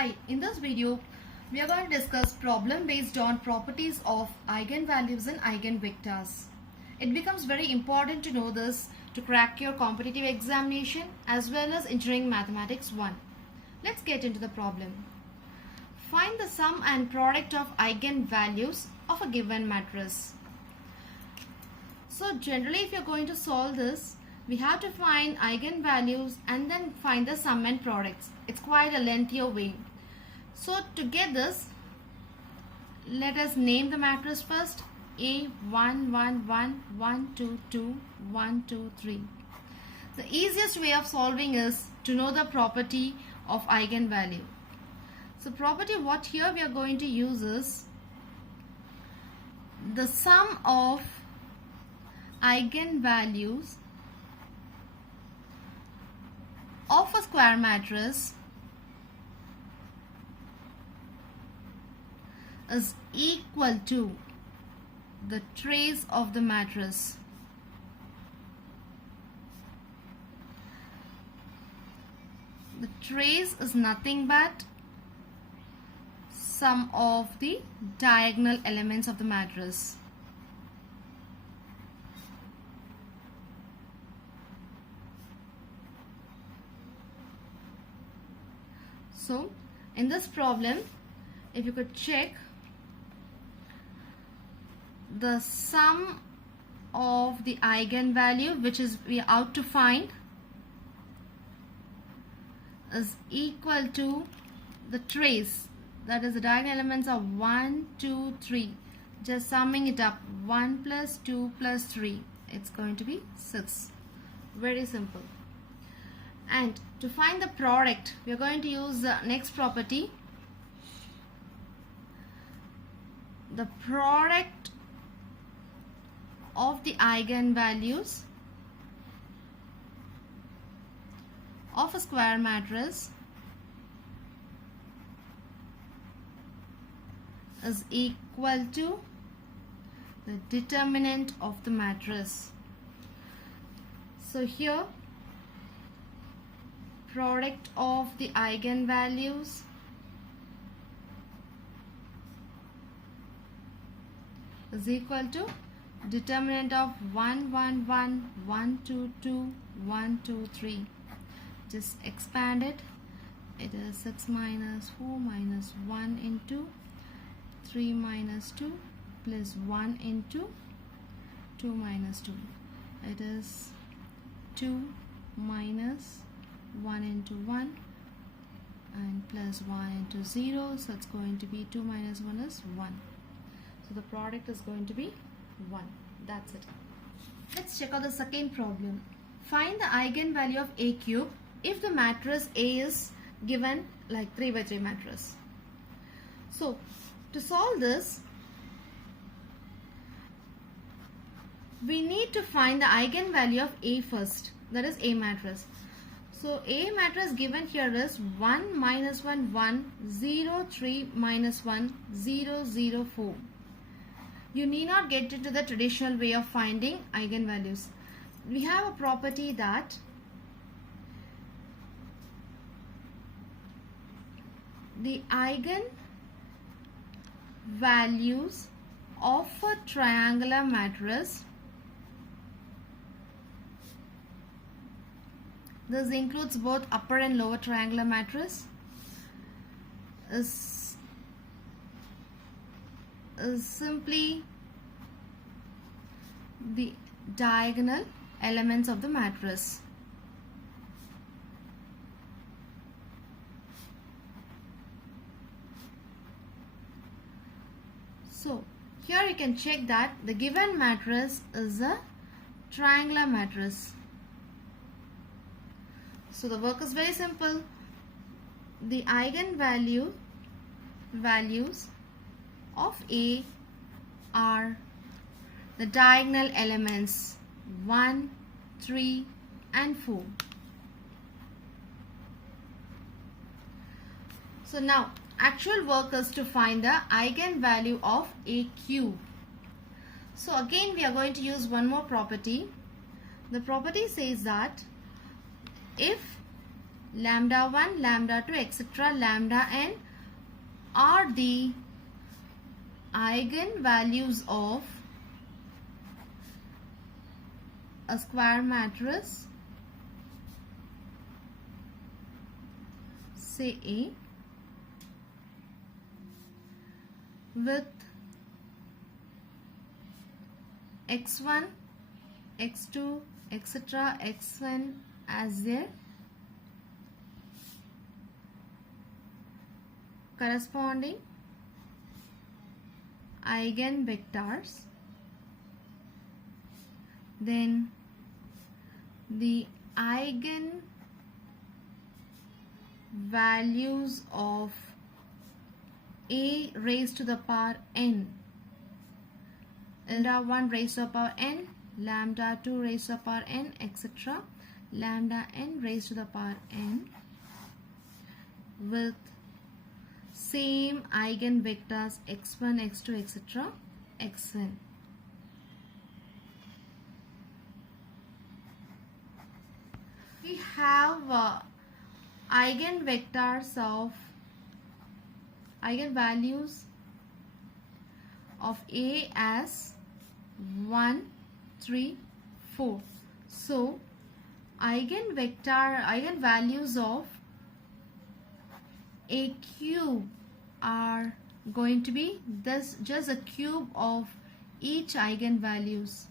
Hi, in this video, we are going to discuss problem based on properties of eigenvalues and eigenvectors. It becomes very important to know this to crack your competitive examination as well as Engineering Mathematics 1. Let's get into the problem. Find the sum and product of eigenvalues of a given matrix. So generally, if you're going to solve this, we have to find eigenvalues and then find the sum and products. It's quite a lengthier way. So to get this, let us name the matrix first. A1, 1, 1, 1, 2, 2, 1, 2, 3. The easiest way of solving is to know the property of eigenvalue. So property what here we are going to use is the sum of eigenvalues of a square matrix is equal to the trace of the matrix. The trace is nothing but sum of the diagonal elements of the matrix. So in this problem, if you could check, the sum of the eigenvalue which is we are out to find is equal to the trace, that is the diagonal elements are 1, 2, 3. Just summing it up, 1 plus 2 plus 3, it's going to be 6. Very simple. And to find the product, we are going to use the next property. The product of the eigenvalues of a square matrix is equal to the determinant of the matrix. So here, product of the eigenvalues is equal to determinant of 1, 1, 1, 1, 2, 2, 1, 2, 3. Just expand it. It is 6 minus 4 minus 1 into 3 minus 2 plus 1 into 2 minus 2. It is 2 minus 1 into 1 and plus 1 into 0. So it's going to be 2 minus 1 is 1. So the product is going to be 1. That's it. Let's check out the second problem. Find the eigenvalue of A cube if the matrix A is given like 3 by 3 matrix. So to solve this, we need to find the eigenvalue of A first, that is A matrix. So A matrix given here is 1 minus 1 1 0 3 minus 1 0 0 4. You need not get into the traditional way of finding eigenvalues. We have a property that the eigenvalues of a triangular matrix, this includes both upper and lower triangular matrix, is simply the diagonal elements of the matrix. So here you can check that the given matrix is a triangular matrix. So the work is very simple. The values of A are the diagonal elements 1, 3 and 4. So now actual work is to find the eigenvalue of A cube. So again we are going to use one more property. The property says that if lambda 1, lambda 2, etc. lambda n are the eigenvalues of a square matrix, say A, with x1, x2, etc. xn as their corresponding eigenvectors, then the eigenvalues of A raised to the power n, lambda 1 raised to the power n, lambda 2 raised to the power n, etc. lambda n raised to the power n with same eigenvectors x1, x2, etc. xn. We have eigenvalues of A as 1, 3, 4. So eigenvalues of a cube are going to be this, just a cube of each eigenvalues,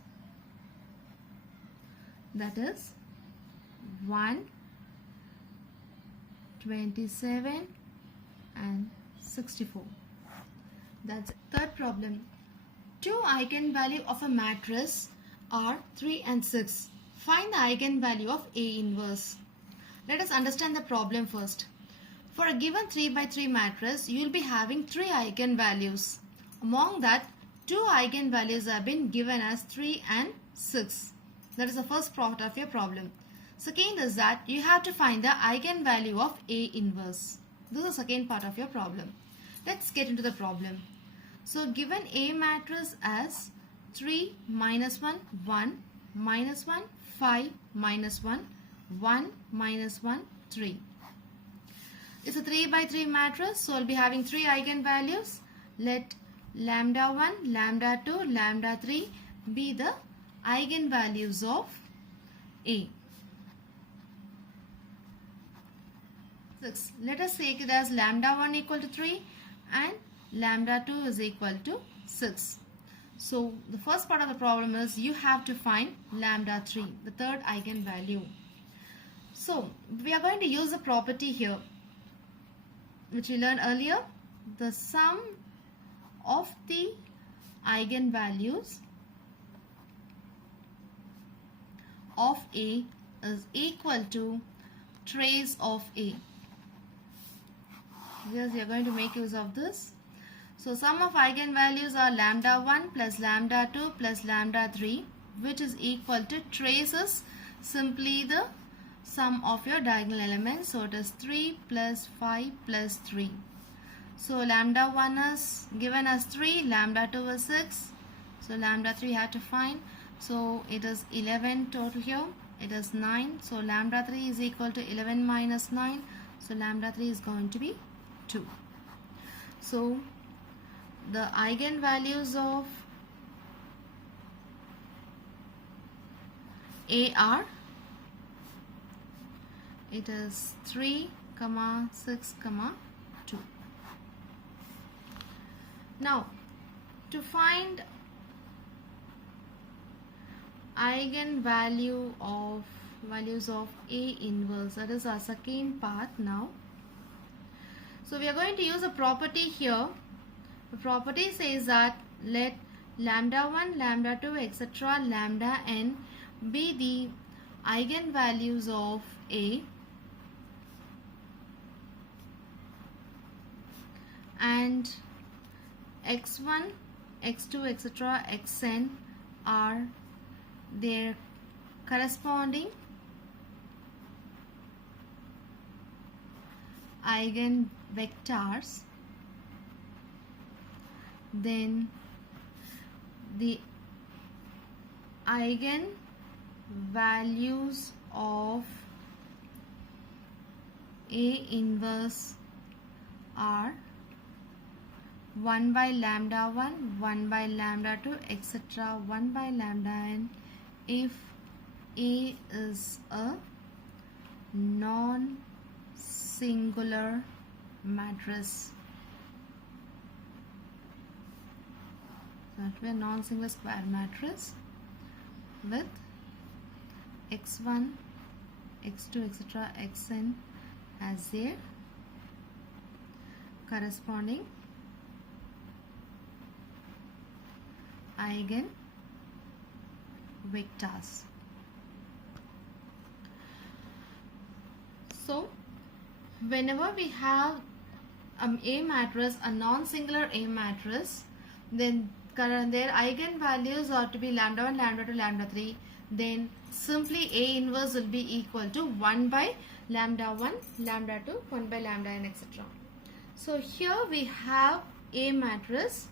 that is 1, 27 and 64. That's it. Third problem. Two eigenvalues of a matrix are 3 and 6. Find the eigenvalue of A inverse. Let us understand the problem first. For a given 3 by 3 matrix, you will be having 3 eigenvalues. Among that, 2 eigenvalues have been given as 3 and 6. That is the first part of your problem. Second is that you have to find the eigenvalue of A inverse. This is the second part of your problem. Let's get into the problem. So given A matrix as 3, minus 1, 1, minus 1, 5, minus 1, 1, minus 1, 3. It's a 3 by 3 matrix, so I'll be having 3 eigenvalues. Let lambda 1, lambda 2, lambda 3 be the eigenvalues of A. 6. Let us take it as lambda 1 equal to 3 and lambda 2 is equal to 6. So the first part of the problem is you have to find lambda 3, the third eigenvalue. So we are going to use a property here which we learned earlier. The sum of the eigenvalues of A is equal to trace of A. Yes, we are going to make use of this. So sum of eigenvalues are lambda 1 plus lambda 2 plus lambda 3, which is equal to traces simply the sum of your diagonal elements. So it is 3 plus 5 plus 3. So lambda 1 is given as 3, lambda 2 is 6. So lambda 3 had to find. So it is 11 total here. It is 9. So lambda 3 is equal to 11 minus 9. So lambda 3 is going to be 2. So the eigenvalues of A are, it is 3, 6, 2. Now to find eigenvalue of values of A inverse, that is our second part now. So we are going to use a property here. The property says that let lambda 1, lambda 2, etc. lambda n be the eigenvalues of A and x1, x2, etc. xn are their corresponding eigenvectors. Then the eigenvalues of A inverse R 1 by lambda 1, 1 by lambda 2, etc. 1 by lambda n if A is a non-singular matrix. That will be a non-singular square matrix with x1, x2, etc. xn as their corresponding eigen vectors. So whenever we have a matrix, a non-singular A matrix, then their eigenvalues are to be lambda 1, lambda 2, lambda 3. Then simply A inverse will be equal to 1 by lambda 1, lambda 2, 1 by lambda n, etc. So here we have A matrix.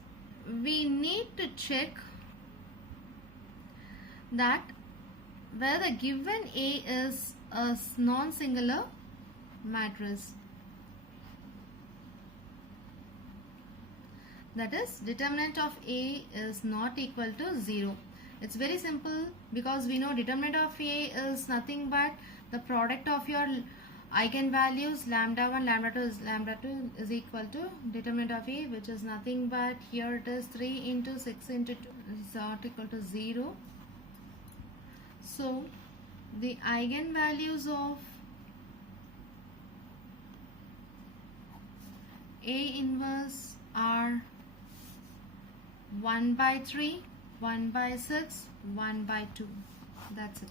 We need to check that where the given A is a non-singular matrix. That is, determinant of A is not equal to 0. It's very simple because we know determinant of A is nothing but the product of your eigenvalues lambda 1, lambda 2 is equal to determinant of A, which is nothing but here it is 3 into 6 into 2 is not equal to 0. So the eigenvalues of A inverse are 1 by 3, 1 by 6, 1 by 2. That's it.